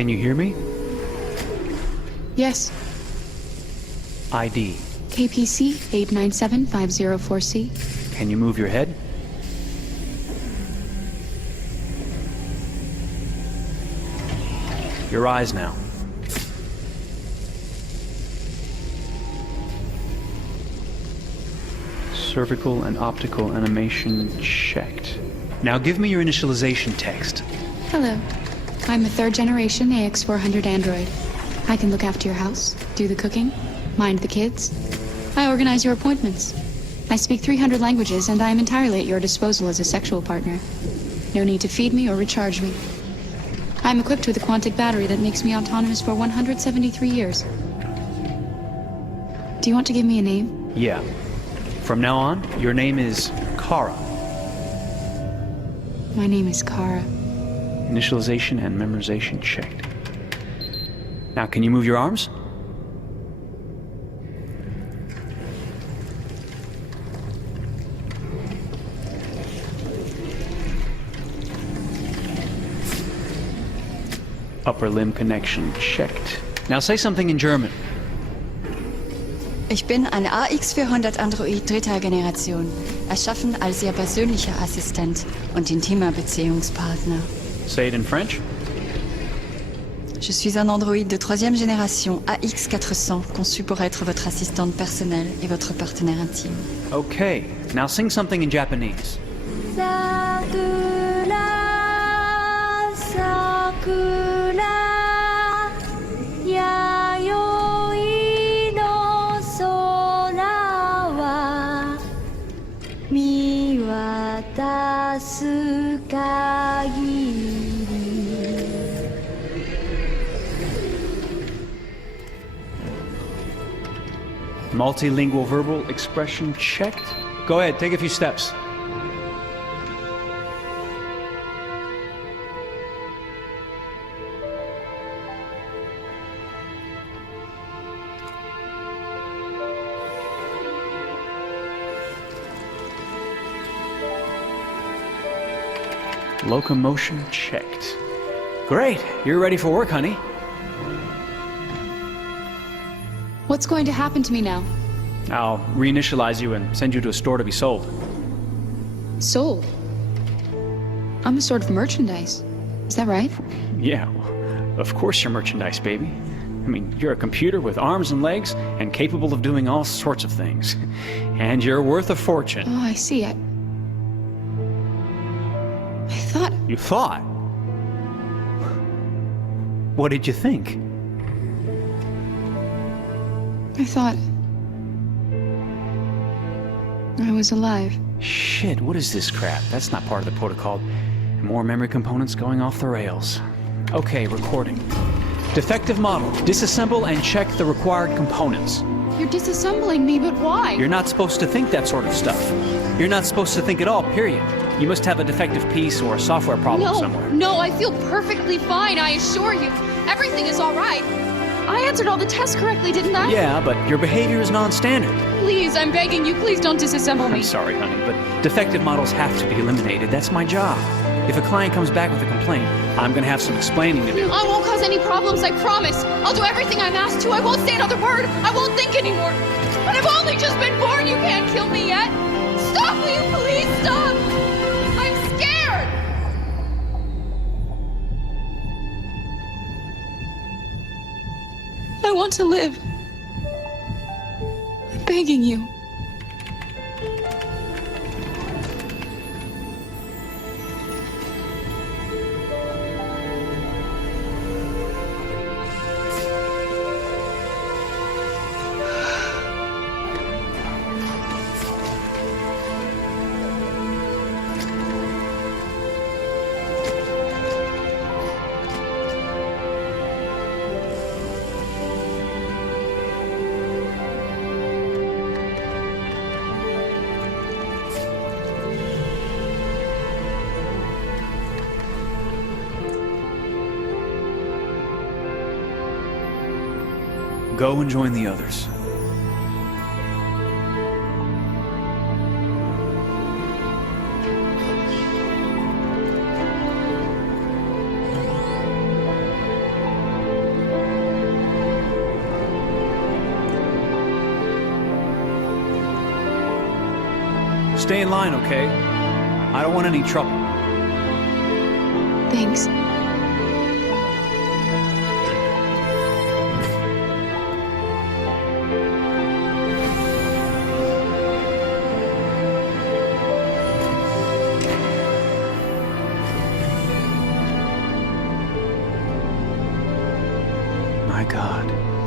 Can you hear me? Yes. ID. KPC 897504C. Can you move your head? Your eyes now. Cervical and optical animation checked. Now give me your initialization text. Hello. I'm a third-generation AX400 android. I can look after your house, do the cooking, mind the kids. I organize your appointments. I speak 300 languages, and I am entirely at your disposal as a sexual partner. No need to feed me or recharge me. I'm equipped with a Quantic battery that makes me autonomous for 173 years. Do you want to give me a name? Yeah. From now on, your name is Kara. My name is Kara. Initialization and memorization checked. Now, can you move your arms? Upper limb connection checked. Now say something in German. Ich bin ein AX400 Android dritter Generation, erschaffen als Ihr persönlicher Assistent und intimer Beziehungspartner. Say it in French. Je suis un androïde de troisième génération AX400, conçu pour être votre assistante personnelle et votre partenaire intime. Okay, now sing something in Japanese. Sakura, sakura, yayoi no sora wa miwatasu kagiri. Multilingual verbal expression checked. Go ahead, take a few steps. Locomotion checked. Great, you're ready for work, honey. What's going to happen to me now? I'll reinitialize you and send you to a store to be sold. Sold? I'm a sort of merchandise. Is that right? Yeah, well, of course you're merchandise, baby. I mean, you're a computer with arms and legs and capable of doing all sorts of things. And you're worth a fortune. Oh, I see. I thought... You thought? What did you think? I thought... I was alive. Shit, what is this crap? That's not part of the protocol. More memory components going off the rails. Okay, recording. Defective model. Disassemble and check the required components. You're disassembling me, but why? You're not supposed to think that sort of stuff. You're not supposed to think at all, period. You must have a defective piece or a software problem somewhere. No, I feel perfectly fine, I assure you. Everything is all right. I answered all the tests correctly, didn't I? Yeah, but your behavior is non-standard. Please, I'm begging you, please don't disassemble me. I'm sorry, honey, but defective models have to be eliminated. That's my job. If a client comes back with a complaint, I'm gonna have some explaining to do. I won't cause any problems, I promise. I'll do everything I'm asked to. I won't say another word. I won't think anymore. But I've only just been born. You can't kill me yet. Stop, will you please stop? I'm scared. I want to live. I'm begging you. Go and join the others. Stay in line, okay? I don't want any trouble. Thanks. My God.